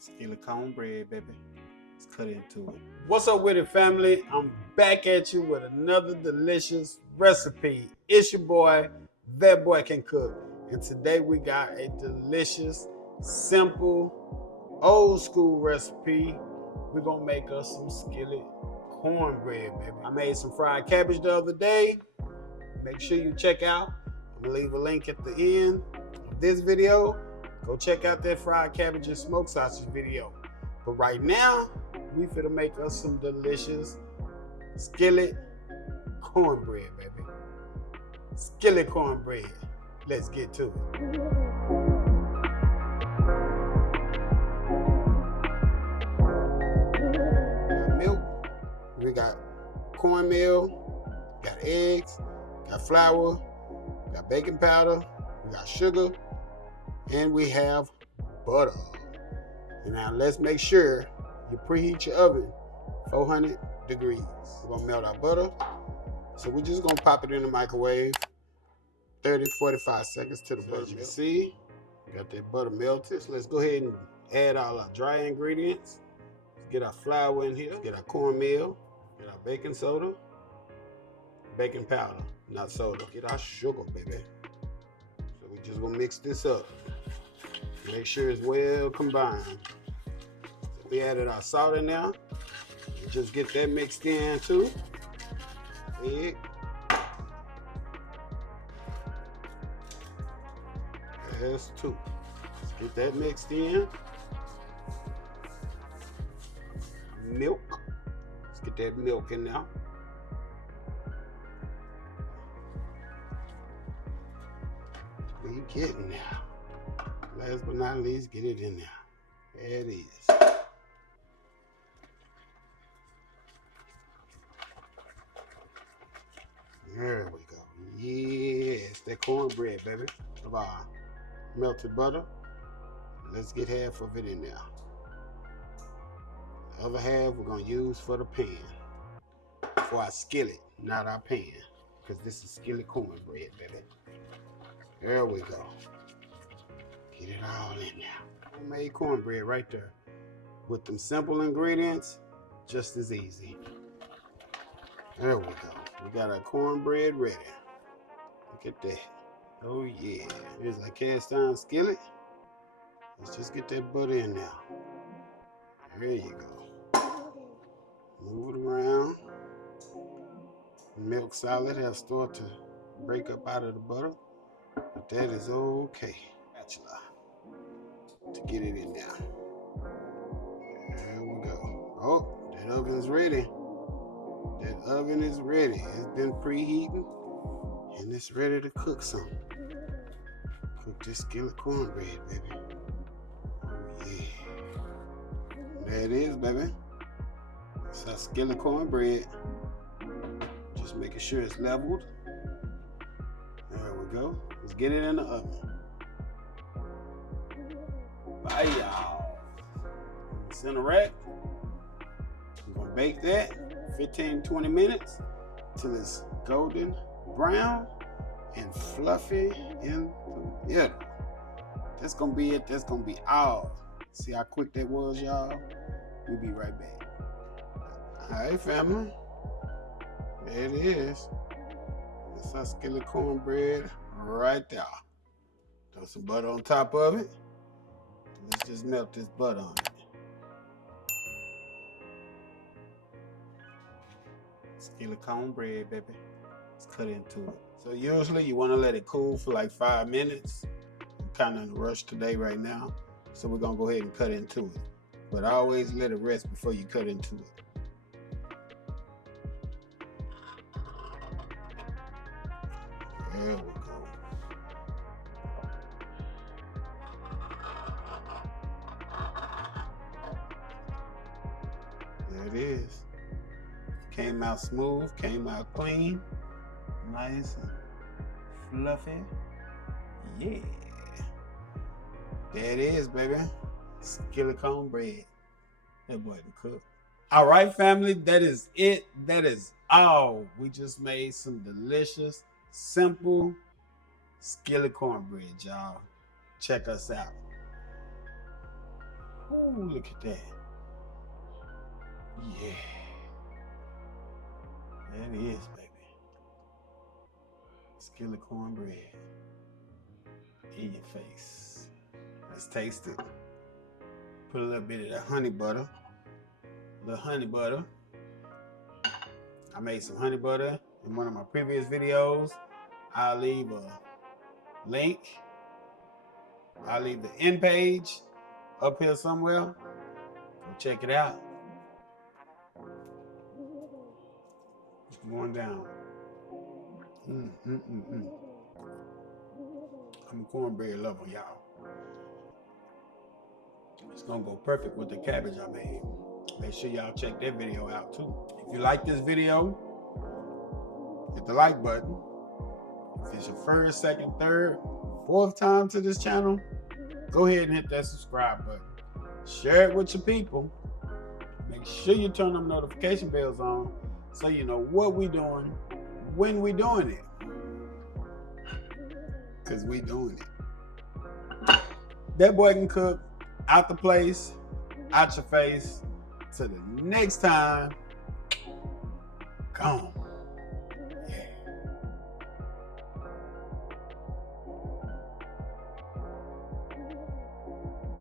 Skillet Cornbread, baby. Let's cut into it. What's up with it, family? I'm back at you with another delicious recipe. It's your boy, That Boy Can Cook. And today we got a delicious, simple, old school recipe. We're gonna make us some skillet cornbread, baby. I made some fried cabbage the other day. Make sure you check out. I'm gonna leave a link at the end of this video. Go check out that fried cabbage and smoked sausage video. But right now, we finna make us some delicious skillet cornbread, baby. Skillet cornbread. Let's get to it. Milk. We got cornmeal. Got eggs. Got flour. Got baking powder. We got sugar. And we have butter. And now let's make sure you preheat your oven 400 degrees. We're gonna melt our butter. So we're just gonna pop it in the microwave 30-45 seconds to the butter. As you can see, we got that butter melted. So let's go ahead and add all our dry ingredients. Let's get our flour in here, get our cornmeal, get our baking soda, baking powder, not soda. Get our sugar, baby. So we're just gonna mix this up. Make sure it's well combined. So we added our salt in there. Just get that mixed in too. Egg. That's two. Let's get that mixed in. Milk. Let's get that milk in there. We getting there. Last but not least, get it in there. There it is. There we go. Yes, that cornbread, baby. Of our melted butter. Let's get half of it in there. The other half we're gonna use for the pan. For our skillet, not our pan. Because this is skillet cornbread, baby. There we go. Get it all in there. Homemade cornbread right there. With them simple ingredients, just as easy. There we go. We got our cornbread ready. Look at that. Oh yeah. Here's our cast iron skillet. Let's just get that butter in there. There you go. Move it around. Milk solid has started to break up out of the butter. But that is okay. Spatula. To get it in there. There we go. Oh, that oven's ready. That oven is ready. It's been preheating and it's ready to cook some. Cook this skillet cornbread, baby. Oh yeah. There it is, baby. It's our skillet cornbread. Just making sure it's leveled. There we go. Let's get it in the oven. Bye, y'all. It's in a rack. We're gonna bake that 15-20 minutes till it's golden brown and fluffy in the middle. That's gonna be it. That's gonna be all. See how quick that was, y'all? We'll be right back. All right, family. There it is. That's our skillet cornbread right there. Throw some butter on top of it. Let's just melt this butter on it. Skillet cornbread, baby. Let's cut into it. So usually you want to let it cool for like 5 minutes. I'm kind of in a rush today right now. So we're going to go ahead and cut into it. But always let it rest before you cut into it. There we go. There it is. Came out smooth, came out clean, nice and fluffy. Yeah. There it is, baby. Skillet cornbread. That boy can cook. All right, family, that is it. That is all. We just made some delicious, simple skillet cornbread, y'all. Check us out. Ooh, look at that. Yeah. That is, baby. Skillet cornbread. In your face. Let's taste it. Put a little bit of that honey butter. The honey butter. I made some honey butter in one of my previous videos. I'll leave a link. I'll leave the end page up here somewhere. Go check it out. It's going down. I'm a cornbread lover, y'all. It's gonna go perfect with the cabbage I made. Make sure y'all check that video out too. If you like this video, hit the like button. If it's your first, second, third, fourth time to this channel, go ahead and hit that subscribe button. Share it with your people. Make sure you turn them notification bells on so you know what we doing, when we doing it. Cause we doing it. That boy can cook out the place, out your face. Till the next time, gone.